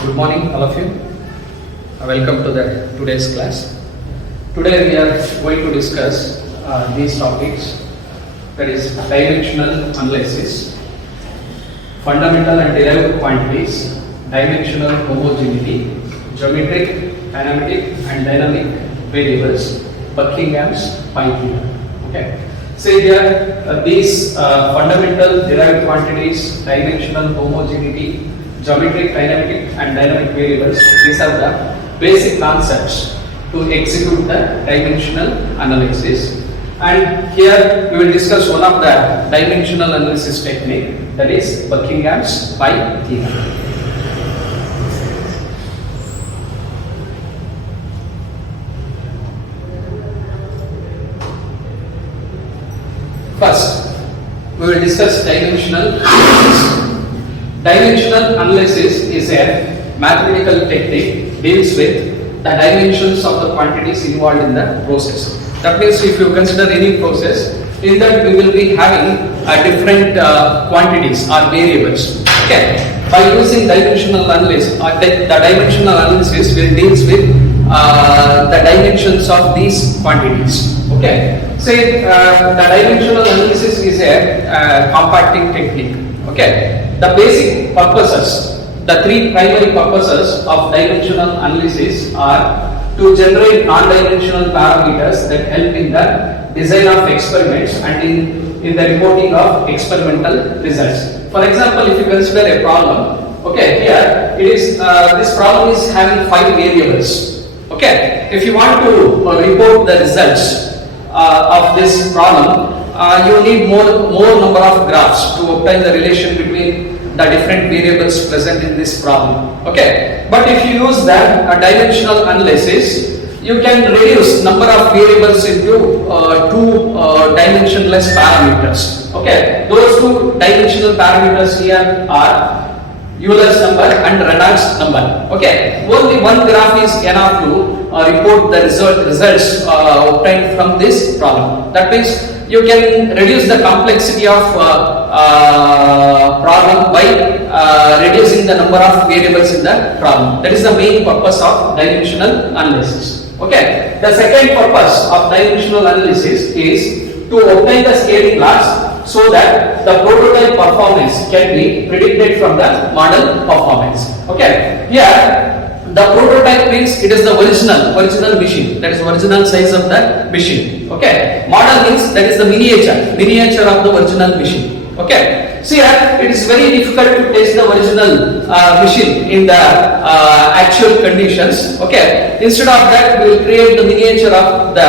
Good morning, all of you. Welcome to today's class. Today we are going to discuss these topics, that is dimensional analysis, fundamental and derived quantities, dimensional homogeneity, geometric, kinematic and dynamic variables, Buckingham's Π-Theorem. Okay. So here these fundamental derived quantities, dimensional homogeneity, geometric, kinematic and dynamic variables, these are the basic concepts to execute the dimensional analysis. And here we will discuss one of the dimensional analysis technique, that is Buckingham's Π-Theorem. First, we will discuss dimensional analysis. Dimensional analysis is a mathematical technique, deals with the dimensions of the quantities involved in the process. That means if you consider any process, in that we will be having different quantities or variables. Okay. By using dimensional analysis, the dimensional analysis will deals with the dimensions of these quantities. Okay. Say the dimensional analysis is a compacting technique. Okay. The basic purposes, the three primary purposes of dimensional analysis are to generate non-dimensional parameters that help in the design of experiments and in the reporting of experimental results. For example, if you consider a problem, okay, here it is this problem is having 5 variables. Okay, if you want to report the results of this problem, you need more number of graphs to obtain the relation between the different variables present in this problem. Okay, but if you use the dimensional analysis, you can reduce number of variables into two dimensionless parameters. Okay, those two dimensional parameters here are Euler's number and Reynolds number. Okay, only one graph is enough to report the results obtained from this problem. That means you can reduce the complexity of problem by reducing the number of variables in the problem. That is the main purpose of dimensional analysis. Okay, the second purpose of dimensional analysis is to obtain the scaling laws so that the prototype performance can be predicted from the model performance. Okay, here the prototype means it is the original machine, that is original size of the machine. Okay, model means that is the miniature of the original machine. Okay, so here it is very difficult to test the original machine in the actual conditions. Okay, instead of that we will create the miniature of the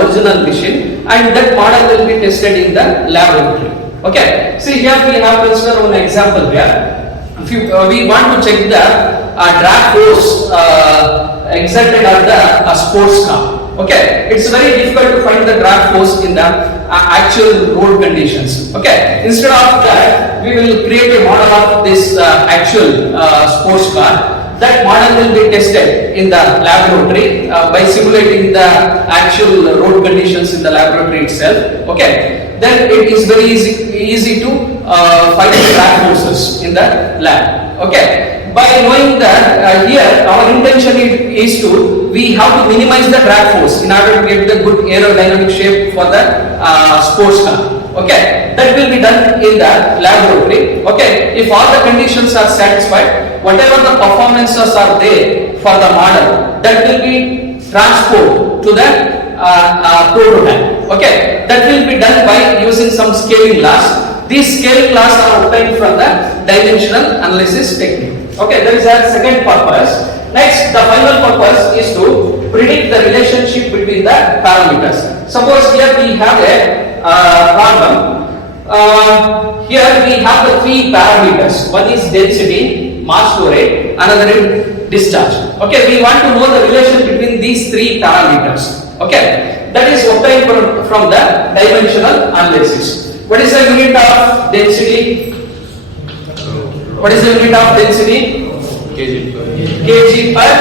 original machine and that model will be tested in the laboratory. Okay, see here we have considered one example here. If we want to check the drag force exerted on the sports car. Okay, it's very difficult to find the drag force in the actual road conditions. Okay, instead of that, we will create a model of this actual sports car. That model will be tested in the laboratory by simulating the actual road conditions in the laboratory itself. Okay, then it is very easy to find the drag forces in the lab. Okay, by knowing that here our intention is to we have to minimize the drag force in order to get the good aerodynamic shape for the sports car. Okay, that will be done in the laboratory. Okay, if all the conditions are satisfied, whatever the performances are there for the model, that will be transferred to the prototype. Okay, that will be done by using some scaling laws. These scaling laws are obtained from the dimensional analysis technique. Okay, that is our second purpose. Next, the final purpose is to predict the relationship between the parameters. Suppose here we have a problem. Here we have the 3 parameters. One is density, mass flow rate, another is discharge. Okay, we want to know the relation between these 3 parameters. Okay, that is obtained from the dimensional analysis. What is the unit of density? What is the unit of density? kg per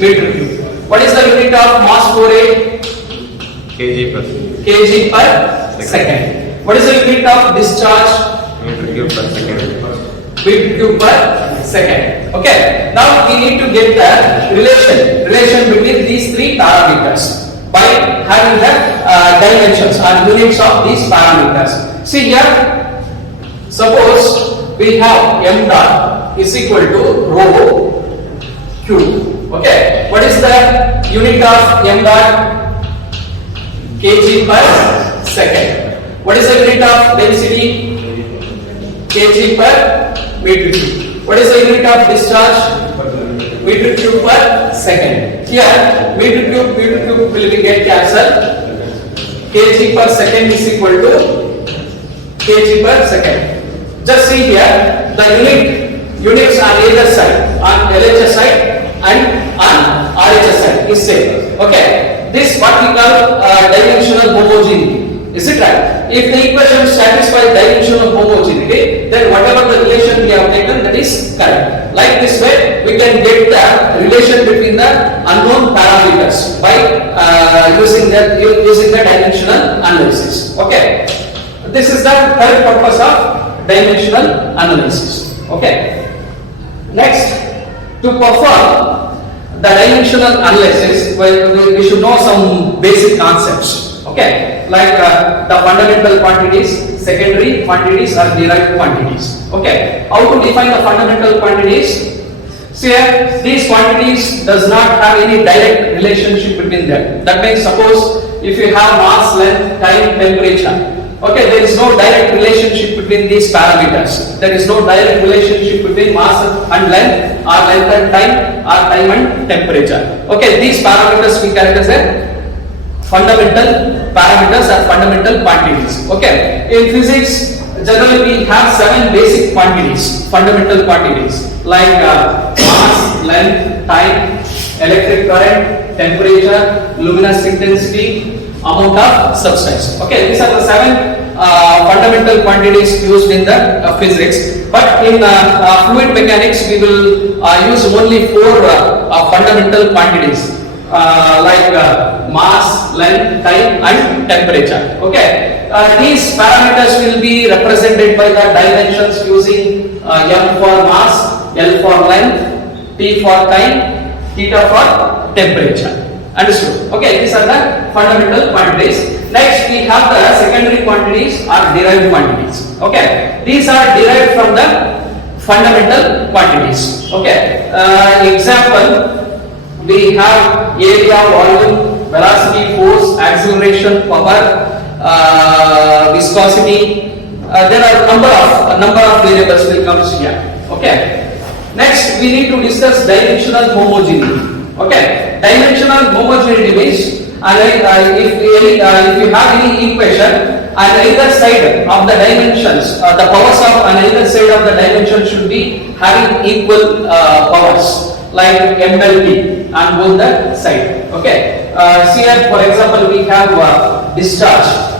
meter cube. What is the unit of mass flow rate? kg per second. What is the unit of discharge? meter cube per second. meter cube per second. Okay. Now we need to get the relation between these three parameters by having the dimensions or units of these parameters. See here, suppose we have m dot is equal to rho q. Okay, what is the unit of m dot? Kg per second. What is the unit of density? Kg per meter cube. What is the unit of discharge? Meter cube per second. Here, meter cube will be get cancelled. Kg per second is equal to kg per second. Just see here, the units on either side, on LHS side and on RHS side is same. Okay, this what we call dimensional homogeneity. Is it right? If the equation satisfies dimensional homogeneity, then whatever the relation we have taken, that is correct. Like this way, we can get the relation between the unknown parameters by using the dimensional analysis. Okay, this is the third purpose of dimensional analysis. Okay, next, to perform the dimensional analysis, we should know some basic concepts. Okay, like the fundamental quantities, secondary quantities, or derived quantities. Okay, how to define the fundamental quantities? See here, these quantities does not have any direct relationship between them. That means, suppose if you have mass, length, time, temperature. Okay, there is no direct relationship between these parameters. There is no direct relationship between mass and length, or length and time, or time and temperature. Okay, these parameters we characterize as fundamental parameters or fundamental quantities. Okay, in physics, generally we have 7 basic quantities, fundamental quantities, like mass, length, time, electric current, temperature, luminous intensity, amount of substance. Okay, these are the 7 fundamental quantities used in the physics. But in fluid mechanics, we will use only 4 fundamental quantities, like mass, length, time, and temperature. Okay, these parameters will be represented by the dimensions using m for mass, l for length, t for time, theta for temperature. Understood? Okay, these are the fundamental quantities. Next, we have the secondary quantities or derived quantities. Okay, these are derived from the fundamental quantities. Okay, example, we have area, volume, velocity, force, acceleration, power, viscosity. There are a number of variables will come here. Okay. Next, we need to discuss dimensional homogeneity. Okay, dimensional homogeneity means if you have any equation on either side of the dimensions, the powers of on either side of the dimension should be having equal powers, like MLT on both the side. Okay, see here, for example, we have discharge.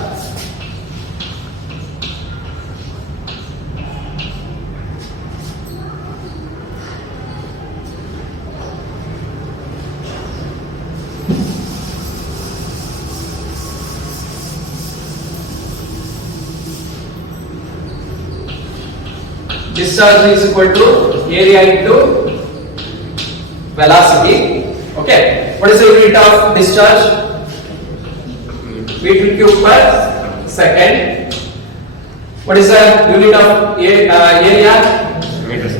Discharge is equal to area into velocity. Okay, what is the unit of discharge? Meter cube per second. What is the unit of area?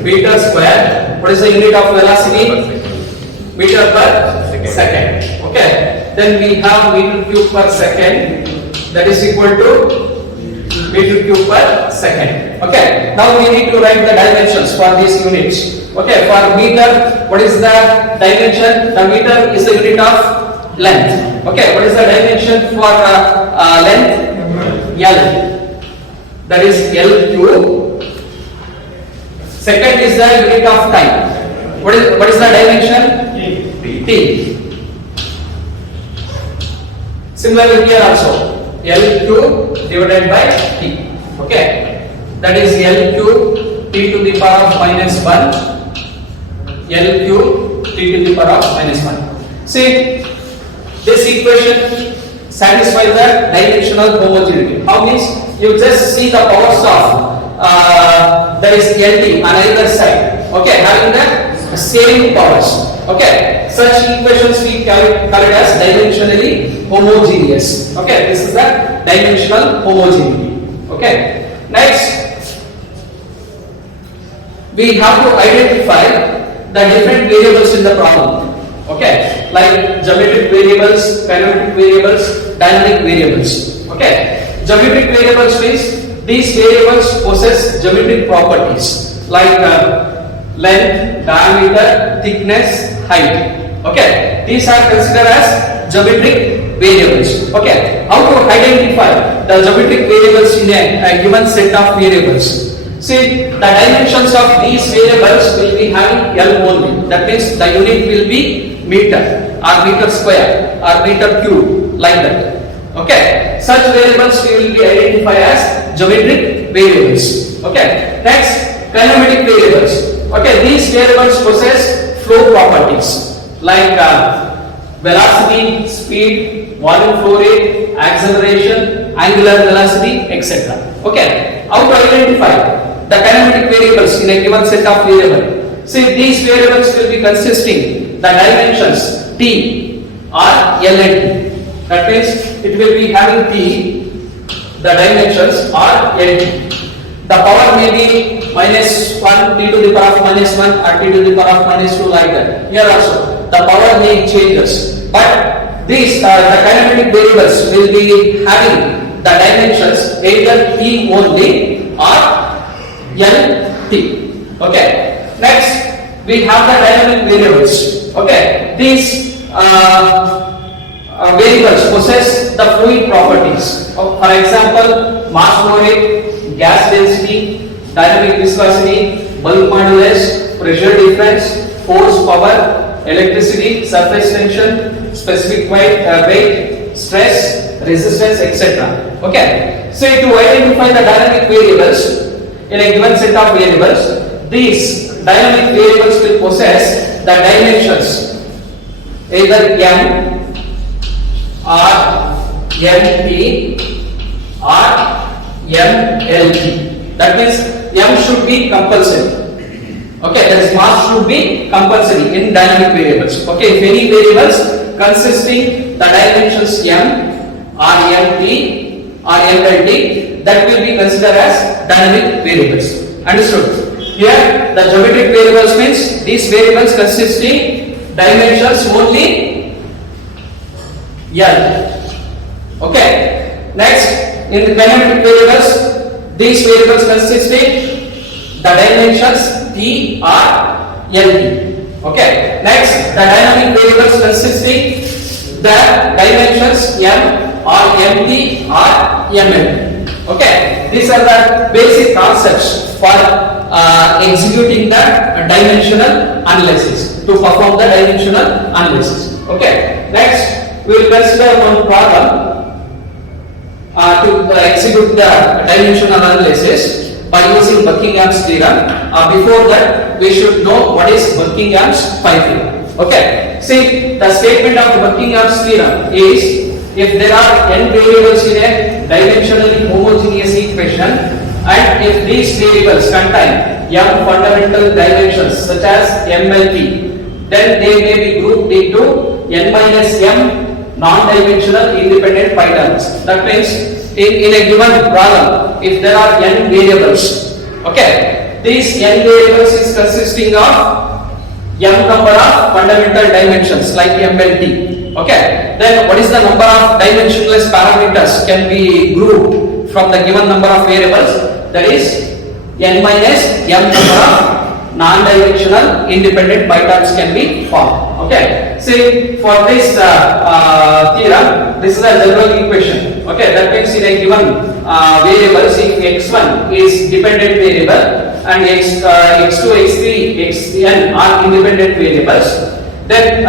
Meter square. What is the unit of velocity? Meter per second. Okay, then we have meter cube per second, that is equal to meter cube per second. Okay, now we need to write the dimensions for these units. Okay, for meter, what is the dimension? The meter is the unit of length. Okay, what is the dimension for length? L. That is L cube. Second is the unit of time. What is the dimension? T. Similarly here also, L cube divided by T. Okay, that is L cube T to the power of minus 1. L cube T to the power of minus 1. See, this equation satisfies the dimensional homogeneity. How means you just see the powers of there is LT on either side, okay, having the same powers. Okay, such equations we call it as dimensionally homogeneous. Okay, this is the dimensional homogeneity. Okay, next we have to identify the different variables in the problem. Okay, like geometric variables, kinematic variables, dynamic variables. Okay, geometric variables means these variables possess geometric properties like length, diameter, thickness, height. Okay, these are considered as geometric variables. Okay, how to identify the geometric variables in a given set of variables? See, the dimensions of these variables will be having L only. That means the unit will be meter or meter square or meter cube, like that. Okay, such variables we will be identified as geometric variables. Okay, next kinematic variables. Okay, these variables possess flow properties like velocity, speed, volume flow rate, acceleration, angular velocity, etc. Okay, how to identify the kinematic variables in a given set of variables? See, these variables will be consisting the dimensions T or L and T. That means it will be having T, the dimensions are L. The power may be minus 1, t to the power of minus 1 or t to the power of minus 2, like that. Here also the power may changes, but these the kinematic variables will be having the dimensions either T only or L T. Okay, next we have the dynamic variables. Okay, these variables possess the fluid properties. For example, mass flow rate, gas density, dynamic viscosity, bulk modulus, pressure difference, force, power, electricity, surface tension, specific weight, stress, resistance, etc. Okay, so to identify the dynamic variables in a given set of variables, these dynamic variables will possess the dimensions either M or MT or MLT. That means M should be compulsory. Okay, that is mass should be compulsory in dynamic variables. Okay, if any variables consisting the dimensions M or MT or MLT, that will be considered as dynamic variables. Understood? Here the geometric variables means these variables consisting dimensions only L. Okay. Next, in the kinematic variables, these variables consisting the dimensions T or LT. Okay. Next, the dynamic variables consisting the dimensions M or MT or ML. Okay. These are the basic concepts for executing the dimensional analysis, to perform the dimensional analysis. Okay. Next, we will consider one problem to execute the dimensional analysis by using Buckingham's theorem. Before that, we should know what is Buckingham's Π-Theorem. Okay. See, the statement of Buckingham's theorem is, if there are n variables in a dimensionally homogeneous equation, and if these variables contain m fundamental dimensions such as MLT, then they may be grouped into n minus m non-dimensional independent pi terms. That means in a given problem, if there are n variables, okay, these n variables is consisting of m number of fundamental dimensions like MLT. Okay, then what is the number of dimensionless parameters can be grouped from the given number of variables? That is n minus m number of non-dimensional independent pi terms can be formed. Okay, see, for this theorem, this is a general equation. Okay, that means in a given variables, if x1 is dependent variable and x2, x3, xn are independent variables, then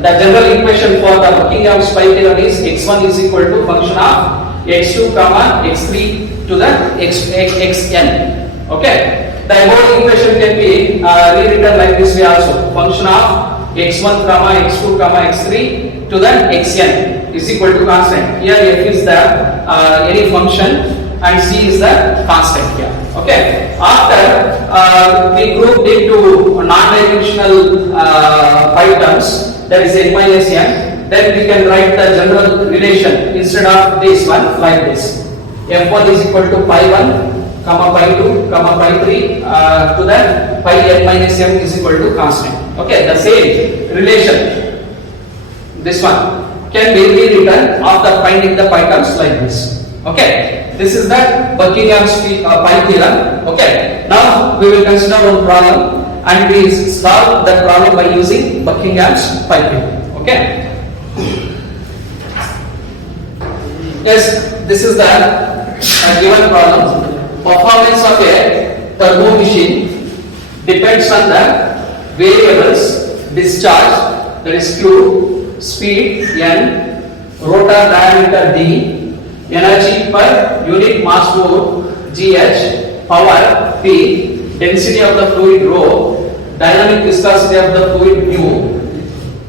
the general equation for the Buckingham's Π-Theorem is x1 is equal to function of x2 comma x3 to the xn. Okay. The above equation can be rewritten like this way also. Function of x1 comma x2 comma x3 to the xn is equal to constant. Here f is the any function and C is the constant here. Okay. After we grouped into non-dimensional pi terms, that is n minus n, then we can write the general relation instead of this one like this. F1 is equal to pi 1, comma pi 2, comma pi 3 to the pi n minus m is equal to constant. Okay, the same relation, this one, can be rewritten after finding the pi terms like this. Okay, this is the Buckingham's Π-Theorem. Okay, now we will consider one problem and we solve that problem by using Buckingham's Π-Theorem. Okay. Yes, this is the given problem. Performance of a turbo machine depends on the variables discharge, that is Q, speed N, rotor diameter D, energy per unit mass move GH, power P, density of the fluid rho, dynamic viscosity of the fluid mu.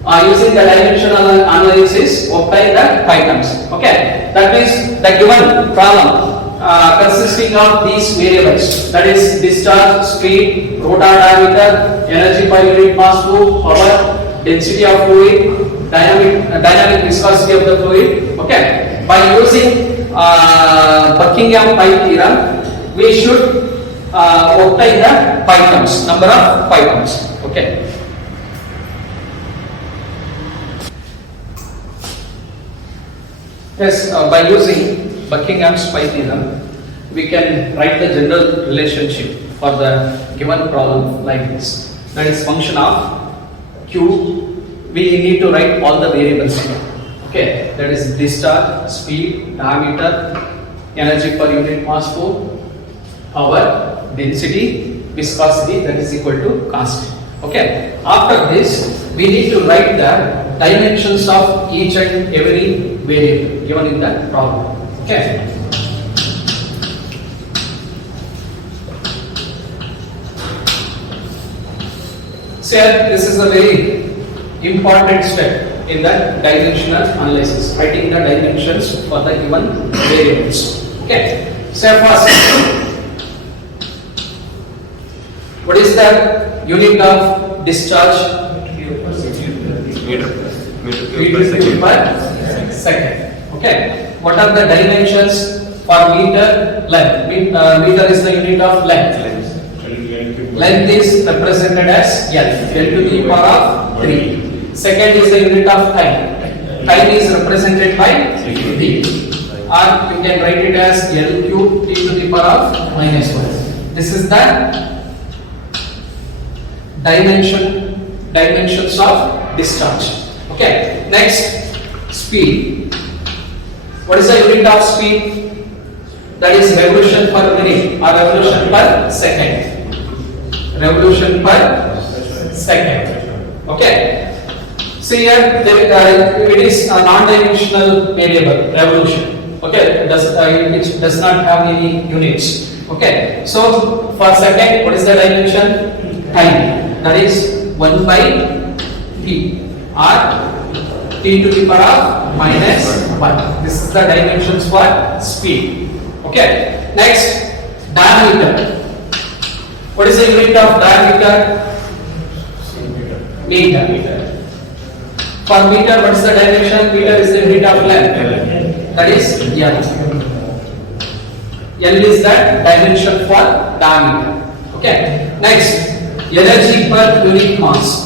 Using the dimensional analysis, obtain the pi terms. Okay, that means the given problem consisting of these variables, that is discharge, speed, rotor diameter, energy per unit mass move, power, density of fluid, dynamic viscosity of the fluid. Okay, by using Buckingham Π-Theorem, we should obtain the pi terms, number of pi terms. Okay. Yes, by using Buckingham's Π-Theorem, we can write the general relationship for the given problem like this. That is function of Q. We need to write all the variables here. Okay, that is discharge, speed, diameter, energy per unit mass flow, power, density, viscosity, that is equal to constant. Okay, after this we need to write the dimensions of each and every variable given in the problem. Okay. So this is a very important step in the dimensional analysis, writing the dimensions for the given variables. Okay. So first, what is the unit of discharge? Meter per second. Okay. What are the dimensions for meter length? Meter is the unit of length. Length is represented as L to the power of 3. Second is the unit of time. Time is represented by T. Or you can write it as L cube T to the power of minus 1. This is the dimensions of discharge. Okay. Next, speed. What is the unit of speed? That is revolution per minute or revolution per second. Revolution per second. Okay. So here it is a non-dimensional variable, revolution. Okay. It does not have any units. Okay. So for second, what is the dimension? Time. That is 1 by T or T to the power of minus 1. This is the dimensions for speed. Okay. Next, diameter. What is the unit of diameter? Meter. For meter, what is the dimension? Meter is the unit of length. That is L. L is the dimension for diameter. Okay. Next, energy per unit mass.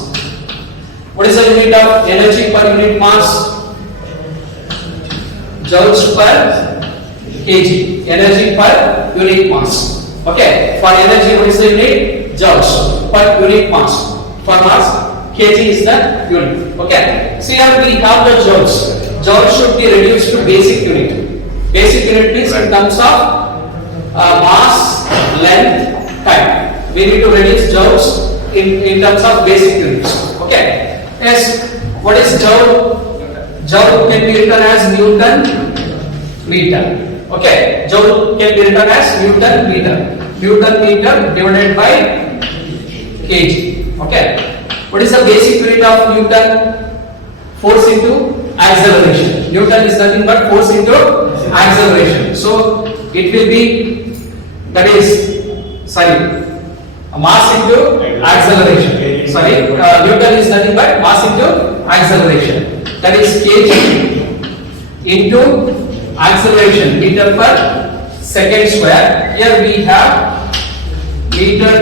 What is the unit of energy per unit mass? Joules per kg. Energy per unit mass. Okay. For energy, what is the unit? Joules per unit mass. For mass, kg is the unit. Okay. So here we have the joules. Joules should be reduced to basic unit. Basic unit means in terms of mass, length, time. We need to reduce joules in terms of basic units. Okay. Yes, what is joule? Joule can be written as Newton meter. Okay, joule can be written as Newton meter. Newton meter divided by kg. Okay. What is the basic unit of Newton? Force into acceleration. Newton is nothing but force into acceleration. So it will be, that is, sorry, mass into acceleration. Sorry, Newton is nothing but mass into acceleration. That is kg into acceleration, meter per second square. Here we have meter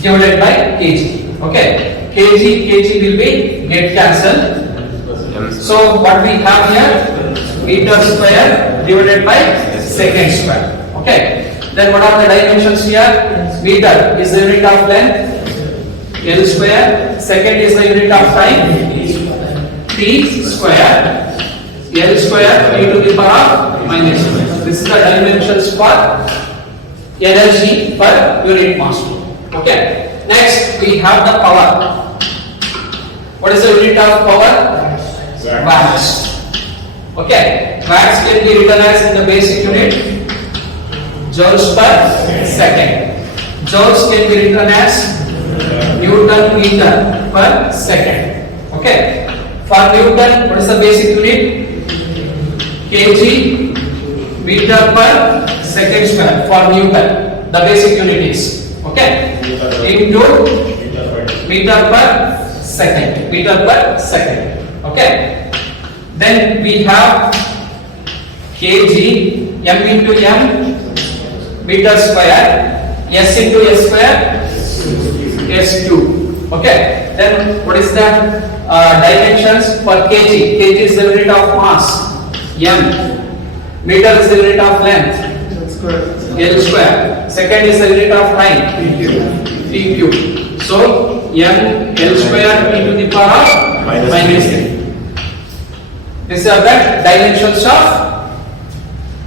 divided by kg. Okay, kg will be get cancelled. So what we have here, meter square divided by second square. Okay. Then what are the dimensions here? Meter is the unit of length, L square. Second is the unit of time, T square, L square e to the power of minus 1. This is the dimensions for energy per unit mass. Okay. Next we have the power. What is the unit of power? Watts. Okay. Watts can be written as in the basic unit joules per second. Joules can be written as Newton meter per second. Okay. For Newton, what is the basic unit? Kg meter per second square for Newton. The basic unit is, okay, into meter per second. Meter per second. Okay. Then we have kg, m into m, meter square, s into s square, s cube. Okay. Then what is the dimensions for kg? Kg is the unit of mass, m. Meter is the unit of length, L square. Second is the unit of time, t cube. So m L square into the power of minus 3. These are the dimensions of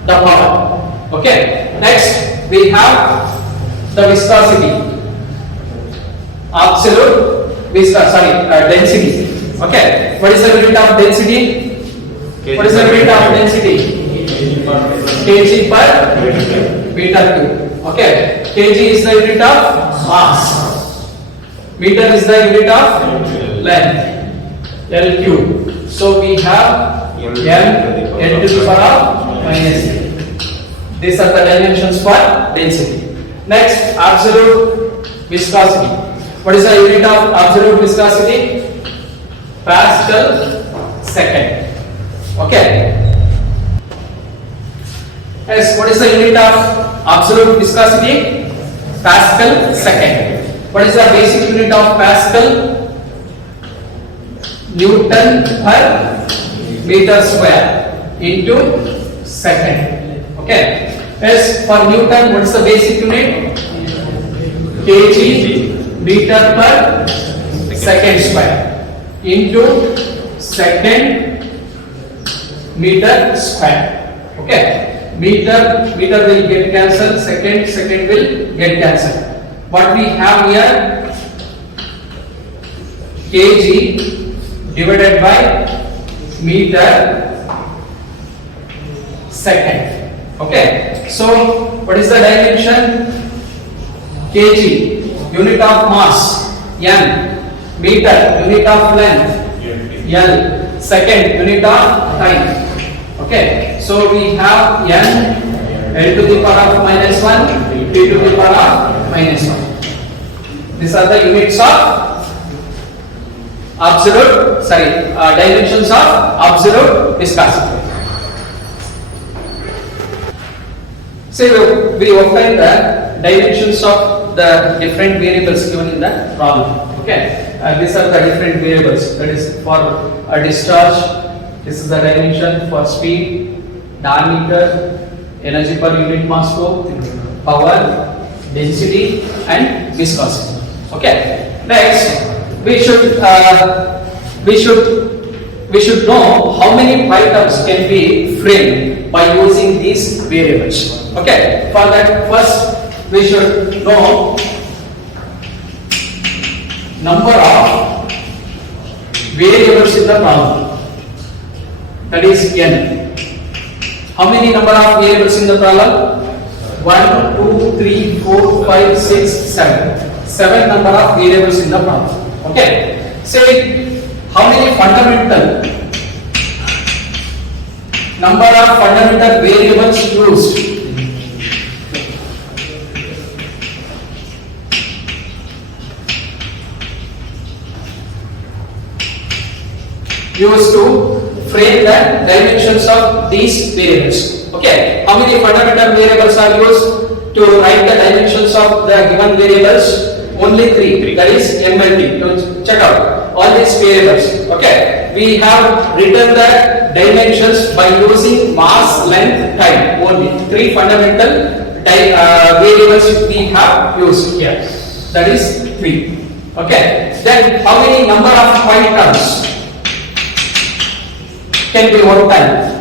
the power. Okay. Next we have the viscosity, absolute density. Okay. What is the unit of density? What is the unit of density? Kg per meter cube. Okay. Kg is the unit of mass. Meter is the unit of length, L cube. So we have m n to the power of minus 3. These are the dimensions for density. Next, absolute viscosity. What is the unit of absolute viscosity? Pascal second. Okay. Yes, what is the unit of absolute viscosity? Pascal second. What is the basic unit of Pascal? Newton per meter square into second. Okay. Yes, for Newton, what is the basic unit? Kg meter per second square into second meter square. Okay. Meter will get cancelled. Second will get cancelled. What we have here, kg divided by meter second. Okay. So what is the dimension? Kg, unit of mass, m, meter, unit of length, l, second, unit of time. Okay. So we have n, l to the power of minus 1, t to the power of minus 1. These are the units of dimensions of absolute viscosity. So we obtain the dimensions of the different variables given in the problem. Okay, these are the different variables. That is for a discharge. This is the dimension for speed, diameter, energy per unit mass flow, power, density, and viscosity. Okay. Next, we should know how many items can be framed by using these variables. Okay. For that, first we should know number of variables in the problem. That is n. How many number of variables in the problem? 1, 2, 3, 4, 5, 6, 7. 7 number of variables in the problem. Okay. Say how many fundamental number of fundamental variables used to frame the dimensions of these variables. Okay, how many fundamental variables are used to write the dimensions of the given variables? Only three. That is M and T. So check out all these variables. Okay, we have written the dimensions by using mass, length, time. Only three fundamental variables we have used here. That is three. Okay, then how many number of pi terms can be worked out?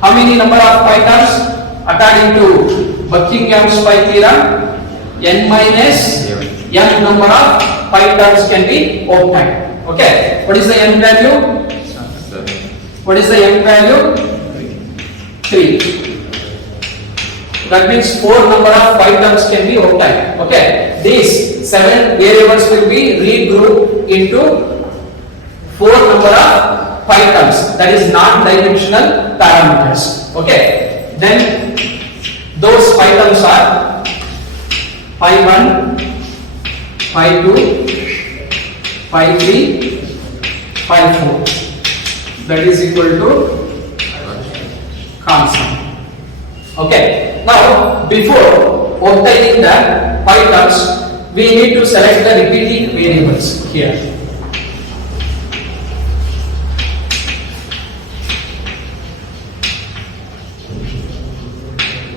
How many number of pi terms? According to Buckingham's Π-Theorem, n minus n number of pi terms can be obtained. Okay, what is the n value? What is the n value? 3. That means 4 number of pi terms can be obtained. Okay, these 7 variables will be regrouped into 4 number of pi terms, that is non-dimensional parameters. Okay, then those pi terms are pi 1, pi 2, pi 3, pi 4. That is equal to constant. Okay, now before obtaining the pi terms, we need to select the repeating variables here.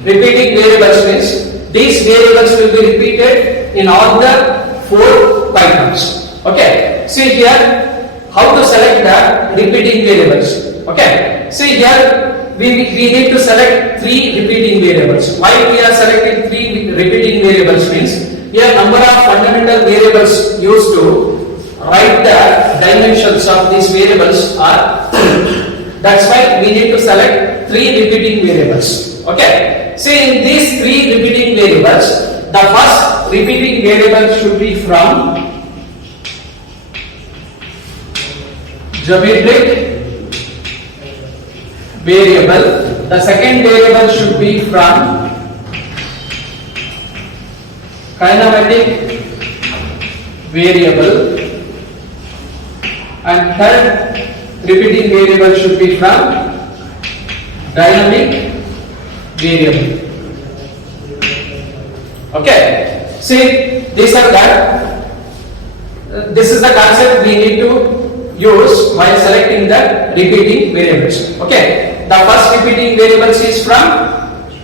Repeating variables means these variables will be repeated in all the 4 pi terms. Okay, see here how to select the repeating variables. Okay, see here we need to select 3 repeating variables. Why we are selecting 3 repeating variables means here number of fundamental variables used to write the dimensions of these variables are 3. That's why we need to select 3 repeating variables. Okay, see in these 3 repeating variables, the first repeating variable should be from geometric variable, the second variable should be from kinematic variable, and third repeating variable should be from dynamic variable. Okay, see these are that. This is the concept we need to use while selecting the repeating variables. Okay, the first repeating variable is from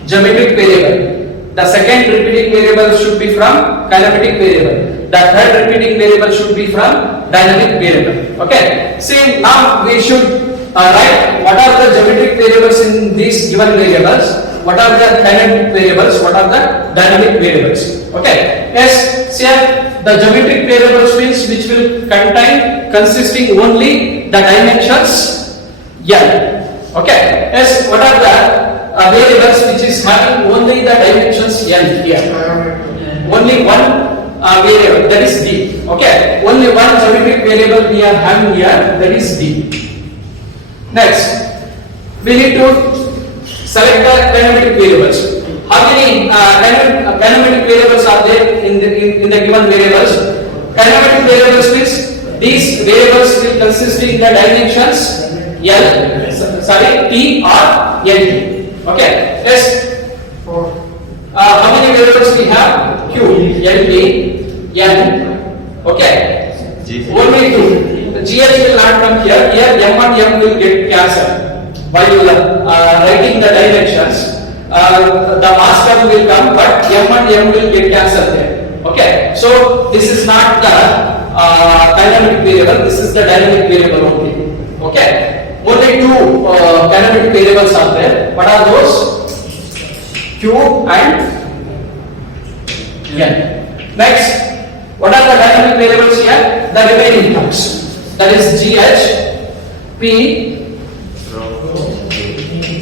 geometric variable. The second repeating variable should be from kinematic variable. The third repeating variable should be from dynamic variable. Okay, see now we should write what are the geometric variables in these given variables, what are the kinematic variables, what are the dynamic variables. Okay, yes, here the geometric variables means which will contain consisting only the dimensions n. Okay, yes, what are the variables which is having only the dimensions n here? Only one variable, that is d. Okay, only one geometric variable we are having here, that is d. Next, we need to select the kinematic variables. How many kinematic variables are there in the given variables? Kinematic variables means these variables will consist in the dimensions t or nt. Okay, yes. How many variables we have? Q, nt, n. Okay, only 2. The GH will not come here. Here m and m will get cancelled. While writing the dimensions, the mass term will come, but m and m will get cancelled there. Okay, so this is not the kinematic variable. This is the dynamic variable only. Okay, only 2 kinematic variables are there. What are those? Q and n. Next, what are the dynamic variables here? The remaining terms. That is GH, P,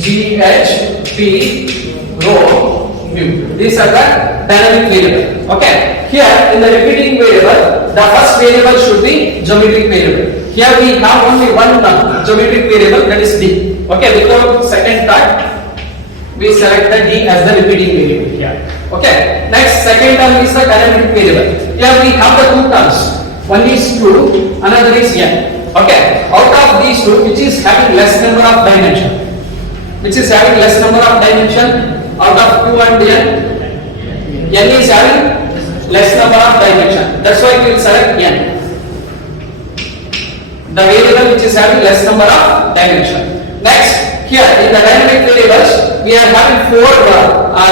GH, P, rho, mu. These are the dynamic variable. Okay. Here in the repeating variable, the first variable should be geometric variable. Here we have only one geometric variable, that is d. Okay, without second thought, we select the d as the repeating variable here. Okay, next second term is the dynamic variable. Here we have the two terms. One is 2, another is n. Okay, out of these two, which is having less number of dimension? Which is having less number of dimension out of q and n? N is having less number of dimension. That's why we will select n. The variable which is having less number of dimension. Next, here in the dynamic variables, we are having four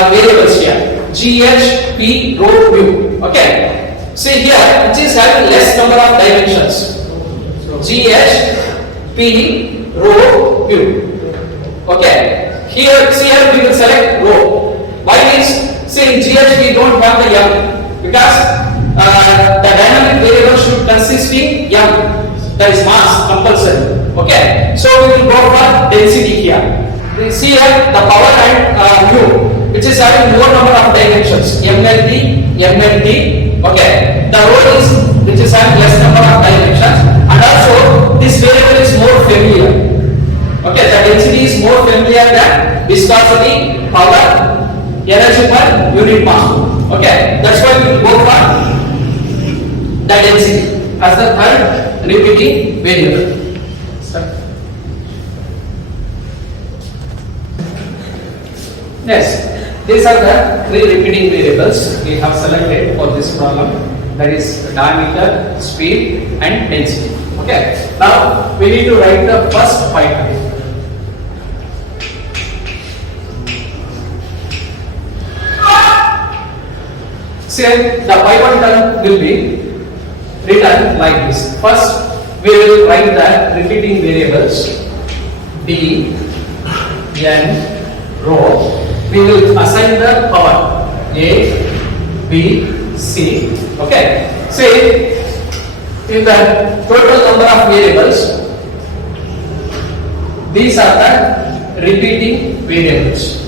variables here: gh, p, rho, mu. Okay. See here, which is having less number of dimensions: gh, p, rho, mu. Okay. Here, see here we will select rho. Why is, see in gh we don't have the m, because the dynamic variable should consist in m. That is mass compulsory. Okay, so we will go for density here. We see here the power and mu, which is having more number of dimensions: mld, mld. Okay, the rho is which is having less number of dimensions, and also this variable is more familiar. Okay, the density is more familiar than viscosity, power, energy per unit mass. Okay, that's why we will go for the density as the third repeating variable. Yes, these are the three repeating variables we have selected for this problem. That is diameter, speed, and density. Okay. Now we need to write the first pi term. Say the pi1 term will be written like this. First, we will write the repeating variables d, n, rho. We will assign the power a, b, c. Okay. Say in the total number of variables, these are the repeating variables.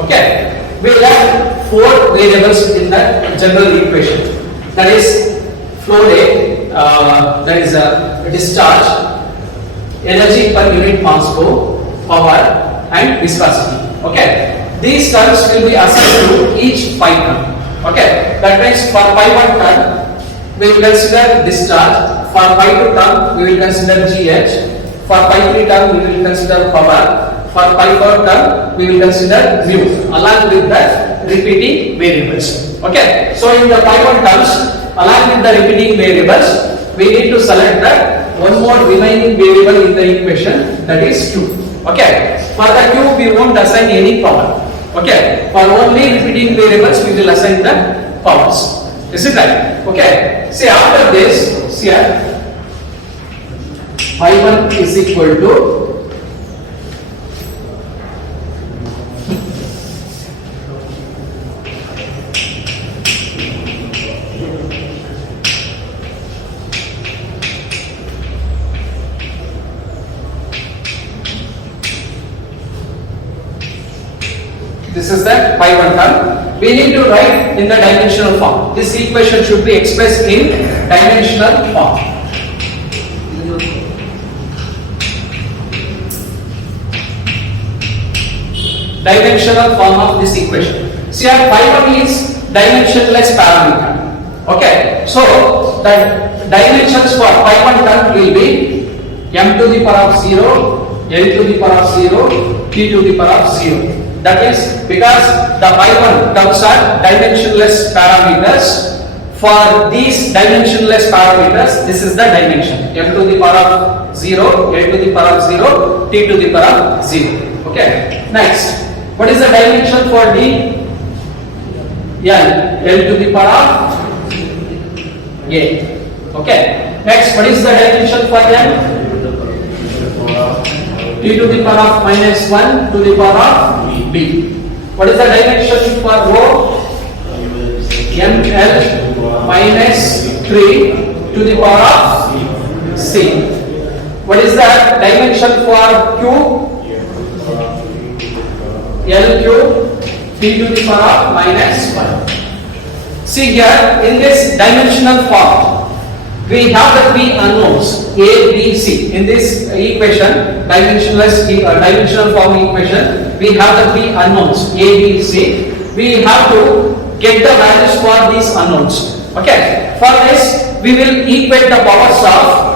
Okay. We will have four variables in the general equation. That is flow rate, that is a discharge, energy per unit mass flow, power, and viscosity. Okay, these terms will be assigned to each pi term. Okay, that means for pi1 term we will consider discharge, for pi2 term we will consider gh, for pi3 term we will consider power, for pi4 term we will consider mu, along with the repeating variables. Okay, so in the pi1 terms, along with the repeating variables, we need to select the one more remaining variable in the equation, that is q. Okay, for the q we won't assign any power. Okay, for only repeating variables we will assign the powers. Is it right? Okay, see after this, see here, pi1 is equal to this is the pi1 term. We need to write in the dimensional form. This equation should be expressed in dimensional form. Dimensional form of this equation. See here, pi1 is dimensionless parameter. Okay, so the dimensions for pi1 term will be m to the power of 0, l to the power of 0, t to the power of 0. That is because the pi1 terms are dimensionless parameters. For these dimensionless parameters, this is the dimension: m to the power of 0, l to the power of 0, t to the power of 0. Okay. Next, what is the dimension for d? L to the power of a. Okay. Next, what is the dimension for m? T to the power of minus 1 to the power of b. What is the dimension for rho? ml minus 3 to the power of c. What is the dimension for q? l cube t to the power of minus 1. See here, in this dimensional form, we have the three unknowns A, B, C. In this equation, dimensional form equation, we have the three unknowns A, B, C. We have to get the values for these unknowns. Okay. For this, we will equate the powers of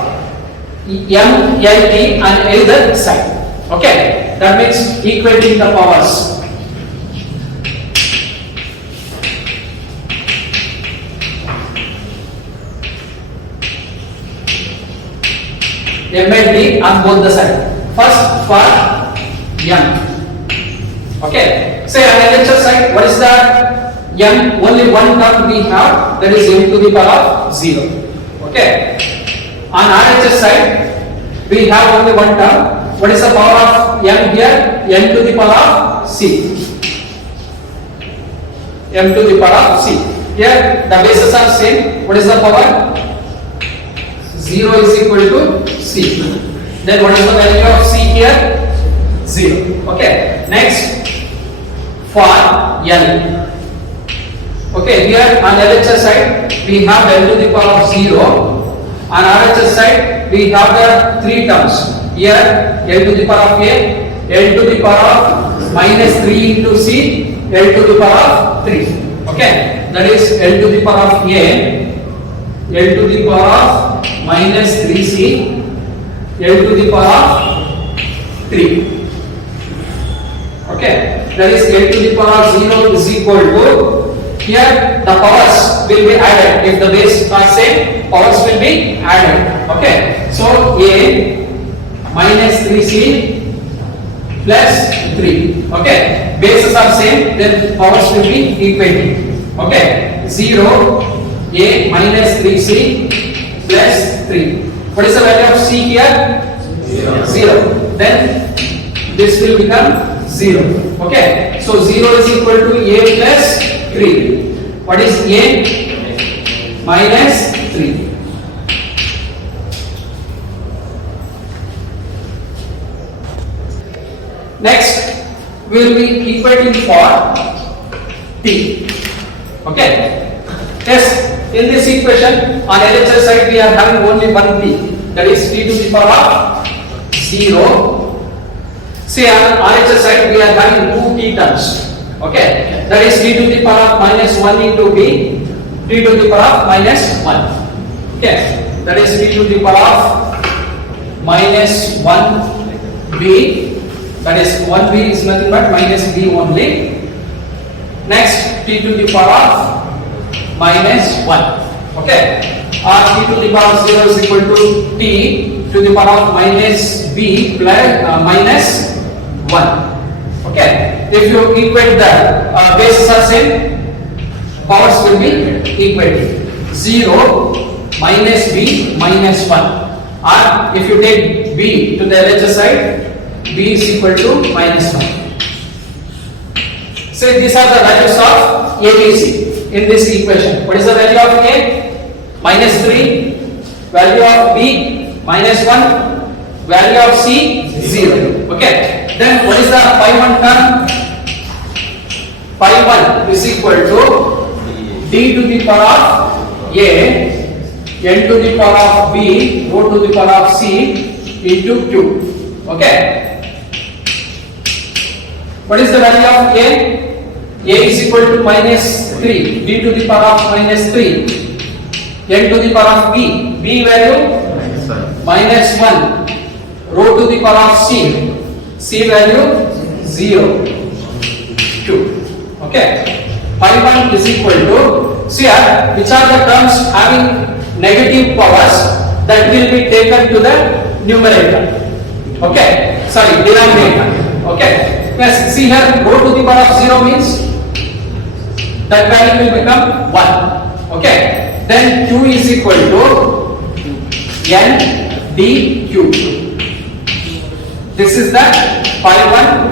M, L, T and either side. Okay. That means equating the powers. M and T on both the sides. First for M. Okay. Say on the LHS side, what is that? M, only one term we have, that is M to the power of 0. Okay. On RHS side, we have only one term. What is the power of M here? N to the power of C. M to the power of C. Here the bases are same. What is the power? 0 is equal to C. Then what is the value of C here? 0. Okay. Next for L. Okay, here on LHS side we have L to the power of 0. On RHS side we have the three terms. Here L to the power of A, L to the power of minus 3 into C, L to the power of 3. Okay, that is L to the power of A, L to the power of minus 3C, L to the power of 3. Okay, that is L to the power of 0 is equal to, here the powers will be added. If the base are same, powers will be added. Okay, so A minus 3C plus 3. Okay, bases are same, then powers will be equating. Okay, 0 A minus 3C plus 3. What is the value of C here? 0. Then this will become 0. Okay, so 0 is equal to A plus 3. What is A? Minus 3. Next, we will be equating for T. Okay. Yes, in this equation, on LHS side we are having only one T. That is T to the power of 0. See, on RHS side we are having two T terms. Okay. That is T to the power of minus 1 into B, T to the power of minus 1. Okay. That is T to the power of minus 1 B. That is 1b is nothing but minus b only. Next, t to the power of minus 1. Okay. Or t to the power of 0 is equal to t to the power of minus b plus minus 1. Okay. If you equate the bases are same, powers will be equated. 0 minus b minus 1. Or if you take b to the LHS side, b is equal to minus 1. So these are the values of A, B, C in this equation. What is the value of A? Minus 3. Value of B? Minus 1. Value of C? 0. Okay. Then what is the pi 1 term? Pi 1 is equal to d to the power of A, n to the power of B, rho to the power of C into Q. Okay. What is the value of A? A is equal to minus 3, d to the power of minus 3, n to the power of B, B value minus 1, rho to the power of C, C value 0, 2. Okay. Pi 1 is equal to, see here, which are the terms having negative powers that will be taken to the numerator. Okay. Sorry, denominator. Okay. Yes, see here, rho to the power of 0 means that value will become 1. Okay. Then Q is equal to N dQ. This is the pi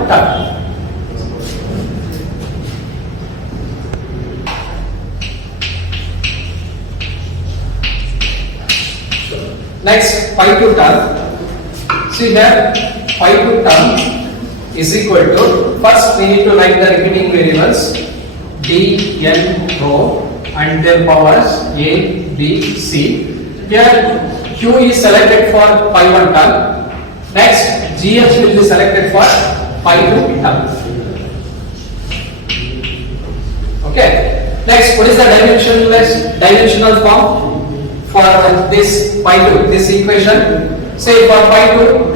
1 term. Next, pi 2 term. See here, pi 2 term is equal to, first we need to write the repeating variables d, n, rho and their powers a, b, c. here Q is selected for pi 1 term. Next GH will be selected for pi 2 term. Okay. Next, what is the dimensional form for this pi 2? This equation, say for pi 2,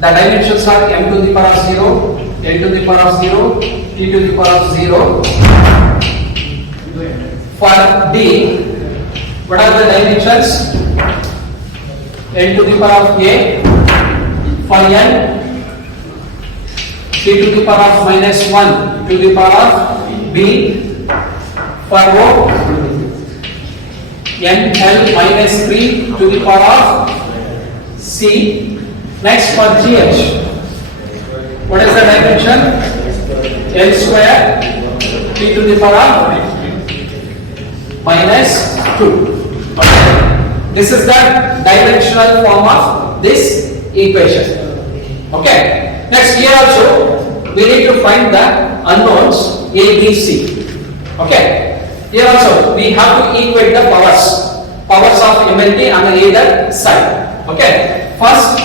the dimensions are m to the power of 0, n to the power of 0, t to the power of 0. For D, what are the dimensions? N to the power of a. For n, t to the power of minus 1 to the power of b. For O, n l minus 3 to the power of c. Next for GH, what is the dimension? L square t to the power of minus 2. Okay. This is the dimensional form of this equation. Okay. Next, here also we need to find the unknowns A, B, C. Okay. Here also we have to equate the powers of MLT on either side. Okay. First,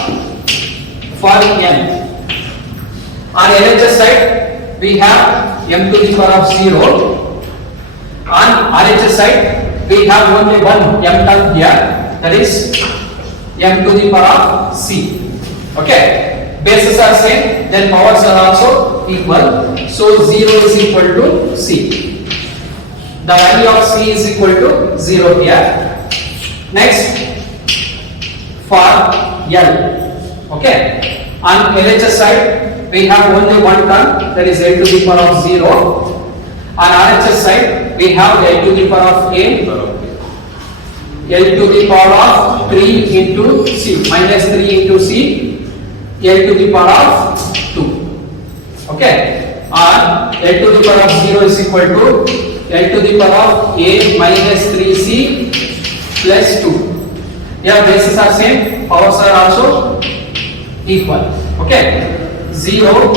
for n, on LHS side we have m to the power of 0. On RHS side we have only one m term here, that is m to the power of c. Okay. Bases are same, then powers are also equal. So 0 is equal to c. The value of c is equal to 0 here. Next, for L. Okay. On LHS side, we have only one term, that is n to the power of 0. On RHS side, we have l to the power of a, l to the power of 3 into c, minus 3 into c, l to the power of 2. Okay. Or l to the power of 0 is equal to l to the power of a minus 3c plus 2. Here bases are same, powers are also equal. Okay. 0,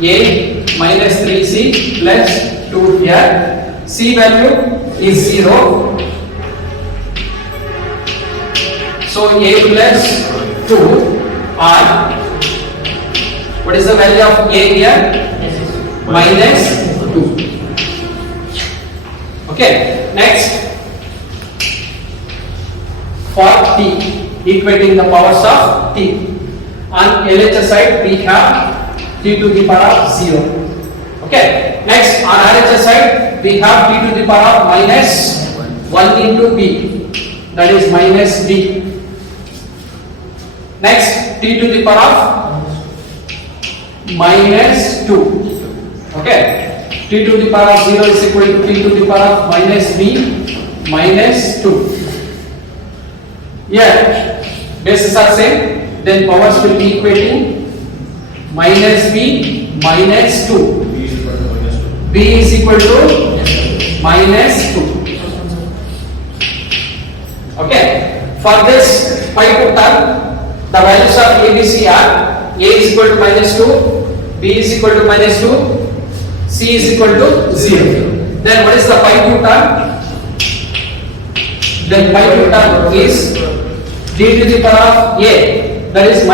a minus 3c plus 2 here. C value is 0. So a plus 2 or what is the value of a here? Minus 2. Okay. Next, for t, equating the powers of t. On LHS side we have t to the power of 0. Okay. Next, on RHS side we have t to the power of minus 1 into b, that is minus b. Next, t to the power of minus 2. Okay. T to the power of 0 is equal to t to the power of minus b minus 2. Here bases are same, then powers will be equating minus b minus 2. B is equal to minus 2. Okay. For this pi 2 term, the values of A, B, C are A is equal to minus 2, B is equal to minus 2, C is equal to 0. Then what is the pi 2 term? Then pi 2 term is d to the power of a, that is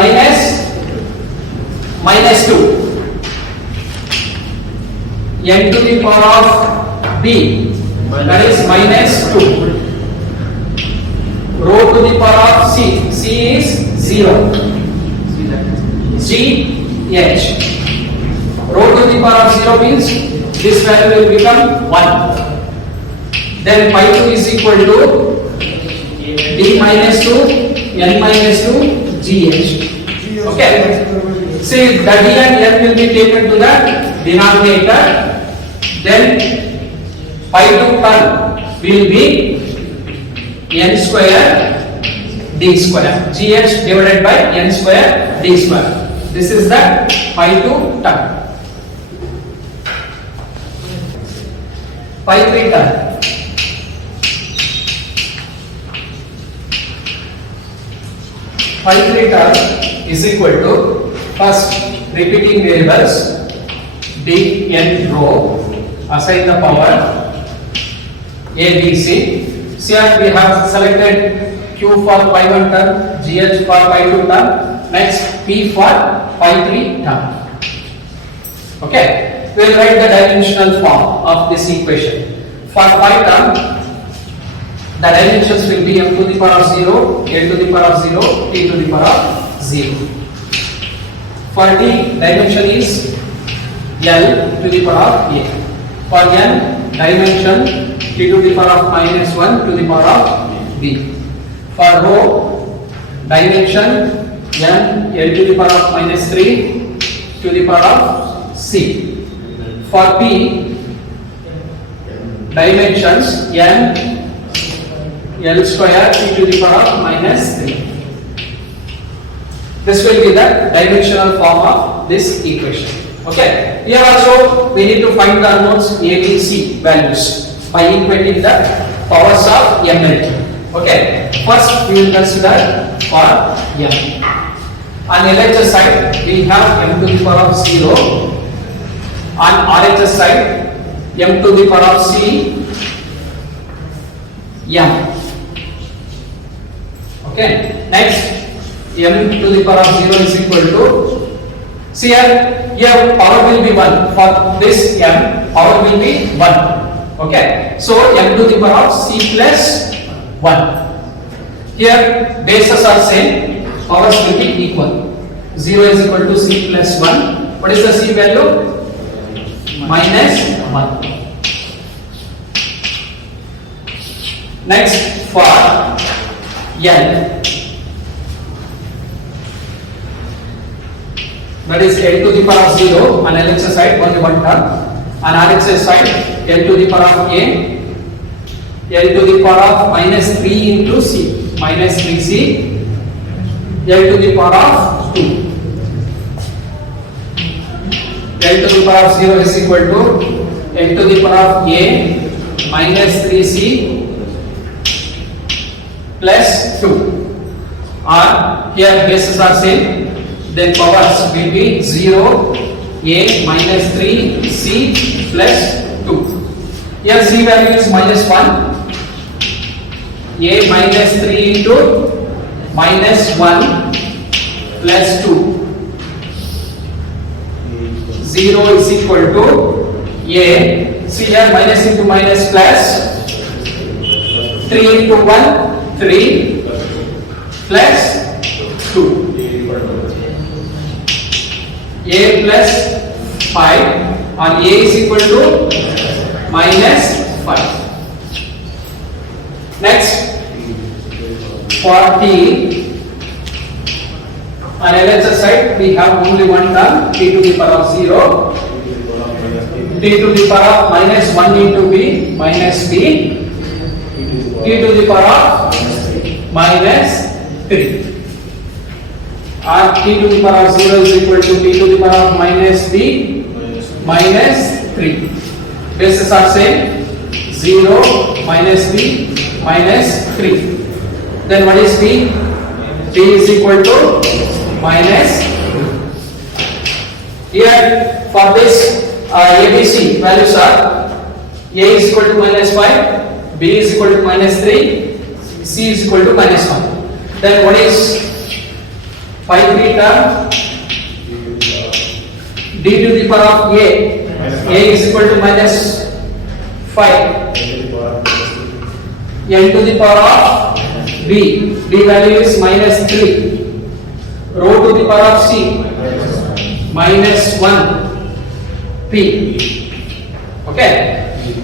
minus 2, n to the power of b, that is minus 2, rho to the power of c, c is 0, g h. Rho to the power of 0 means this value will become 1. Then pi 2 is equal to d minus 2, n minus 2, gh. Okay. See, the d and n will be taken to the denominator. Then pi 2 term will be n square d square. Gh divided by n square d square. This is the pi 2 term. Pi 3 term. Pi 3 term is equal to, first repeating variables d n rho, assign the power a, b, c. here we have selected Q for pi1 term, GH for pi2 term, next P for pi3 term. Okay, we will write the dimensional form of this equation. For pi term, the dimensions will be m to the power of 0, n to the power of 0, t to the power of 0. For t, dimension is L to the power of a. For n, dimension t to the power of minus 1 to the power of b. For rho, dimension n to the power of minus 3 to the power of c. For p, dimensions n L square e to the power of minus 3. This will be the dimensional form of this equation. Okay. Here also we need to find the unknowns A, B, C values by equating the powers of m and t. Okay. First we will consider for m. On LHS side we have m to the power of 0. On RHS side m to the power of c m. Okay. Next, m to the power of 0 is equal to, see here power will be 1. For this m, power will be 1. Okay. So m to the power of c plus 1. Here bases are same, powers will be equal. 0 is equal to c plus 1. What is the c value? Minus 1. Next, for n, that is n to the power of 0 on LHS side only one term, on RHS side n to the power of a, n to the power of minus 3 into c, minus 3c, n to the power of 2. n to the power of 0 is equal to n to the power of a minus 3c plus 2, or here bases are same, then powers will be 0, a minus 3, c plus 2. Here c value is minus 1, a minus 3 into minus 1 plus 2. 0 is equal to a, see here minus into minus plus, 3 into 1, 3 plus 2. A plus 5, and a is equal to minus 5. Next, for t, on LHS side we have only one term, t to the power of 0, t to the power of minus 1 into b minus b, t to the power of minus 3. And t to the power of 0 is equal to t to the power of minus b minus 3. Bases are same, 0, minus b, minus 3. Then what is b? b is equal to minus 3. Here for this ABC values are a is equal to minus 5, b is equal to minus 3, c is equal to minus 1. Then what is pi3 term? d to the power of a is equal to minus 5, n to the power of b value is minus 3, rho to the power of c minus 1, p. Okay,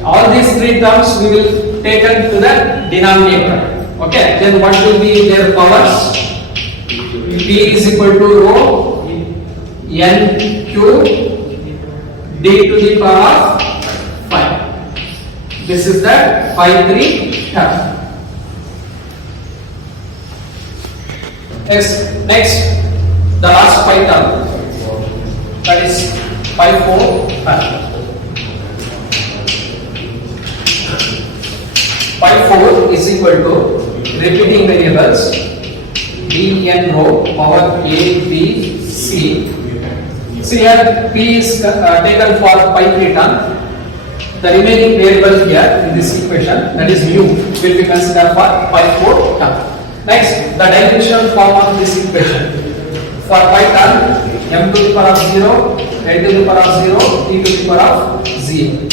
all these three terms we will take to the denominator. Okay, then what will be their powers? P is equal to rho n q d to the power of 5. This is the pi3 term. Next, the last pi term, that is pi4 term. Pi4 is equal to repeating variables b n rho power a b c. See here p is taken for pi3 term, The remaining variable here in this equation, that is mu, will be considered for Π-4 term. Next, the dimensional form of this equation. For Π term, m to the power of 0, n to the power of 0, t to the power of 0.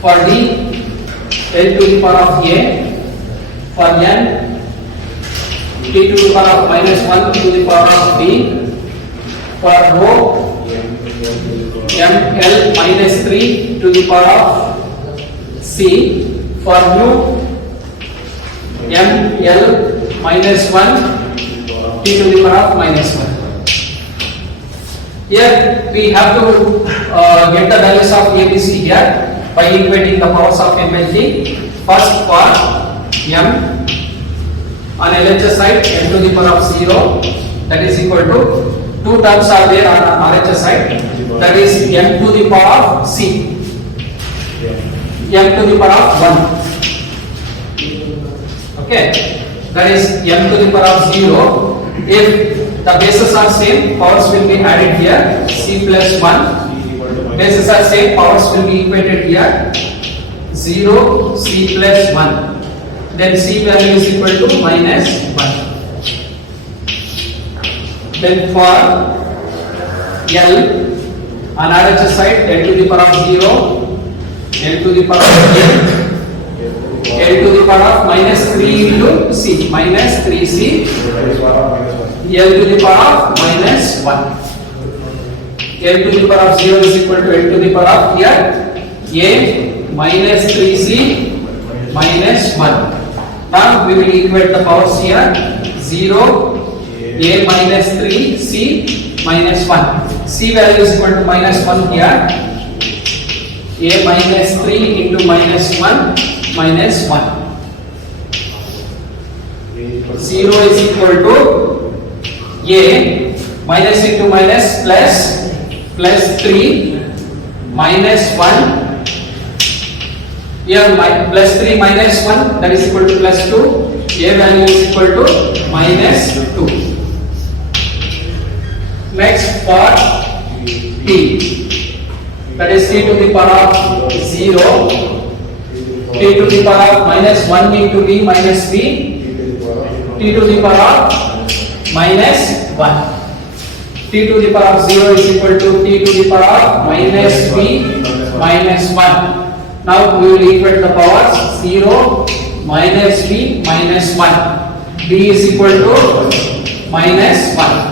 For d, l to the power of a. For n, t to the power of minus 1 to the power of b. For rho, ml minus 3 to the power of c. For mu, ml minus 1 t to the power of minus 1. Here we have to get the values of ABC here by equating the powers of m and t. First for m on LHS side, m to the power of 0, that is equal to 2 terms are there on RHS side, that is m to the power of c, m to the power of 1. Okay, that is m to the power of 0. If the bases are same, powers will be added here, c plus 1. Bases are same, powers will be equated here, 0, c plus 1. Then c value is equal to minus 1. Then for L, on RHS side, L to the power of 0, L to the power of L, L to the power of minus 3 into c, minus 3c, L to the power of minus 1. L to the power of 0 is equal to L to the power of here, a minus 3c minus 1. Now we will equate the powers here, 0, a minus 3, c minus 1. C value is equal to minus 1 here, a minus 3 into minus 1 minus 1. 0 is equal to a minus into minus plus 3 minus 1. Here plus 3 minus 1, that is equal to plus 2. A value is equal to minus 2. Next for t, that is t to the power of 0, t to the power of minus 1 into b minus b, t to the power of minus 1. T to the power of 0 is equal to t to the power of minus b minus 1. Now we will equate the powers, 0, minus b minus 1. B is equal to minus 1.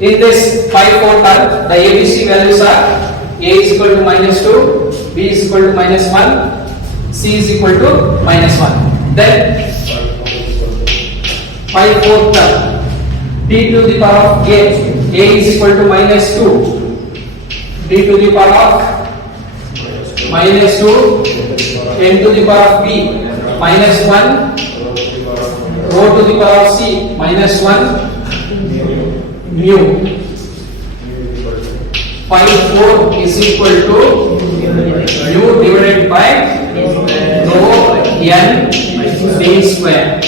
In this Π-4 term, the ABC values are a is equal to minus 2, b is equal to minus 1, c is equal to minus 1. Then Π-4 term, d to the power of a is equal to minus 2, d to the power of minus 2, n to the power of b minus 1, rho to the power of c minus 1, mu. Π-4 is equal to mu divided by rho n d square.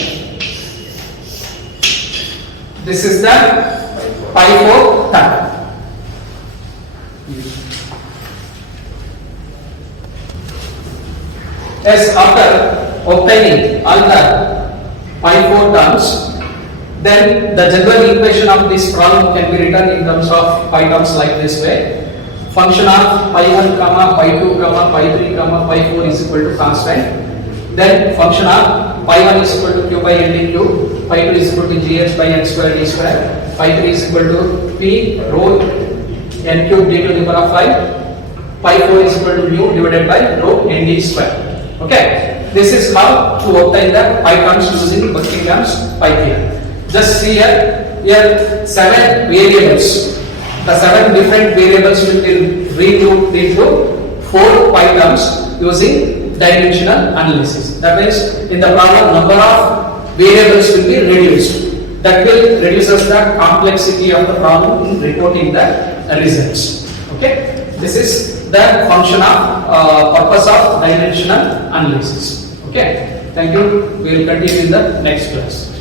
This is the Π-4 term. As after obtaining all the Π-4 terms, then the general equation of this problem can be written in terms of pi terms like this way. Function of Π1, Π2, Π3, Π4 is equal to constant. Then function of Π1 is equal to q by n dq, Π2 is equal to gh by n square d square, Π3 is equal to p rho n cube d to the power of 5, Π4 is equal to mu divided by rho n d square. Okay, this is how to obtain the pi terms using Buckingham's Π-Theorem. Just see here 7 variables. The 7 different variables will be regrouped into 4 pi terms using dimensional analysis. That means in the problem number of variables will be reduced. That will reduces the complexity of the problem in reporting the results. Okay, this is the function of purpose of dimensional analysis. Okay, thank you. We will continue in the next class.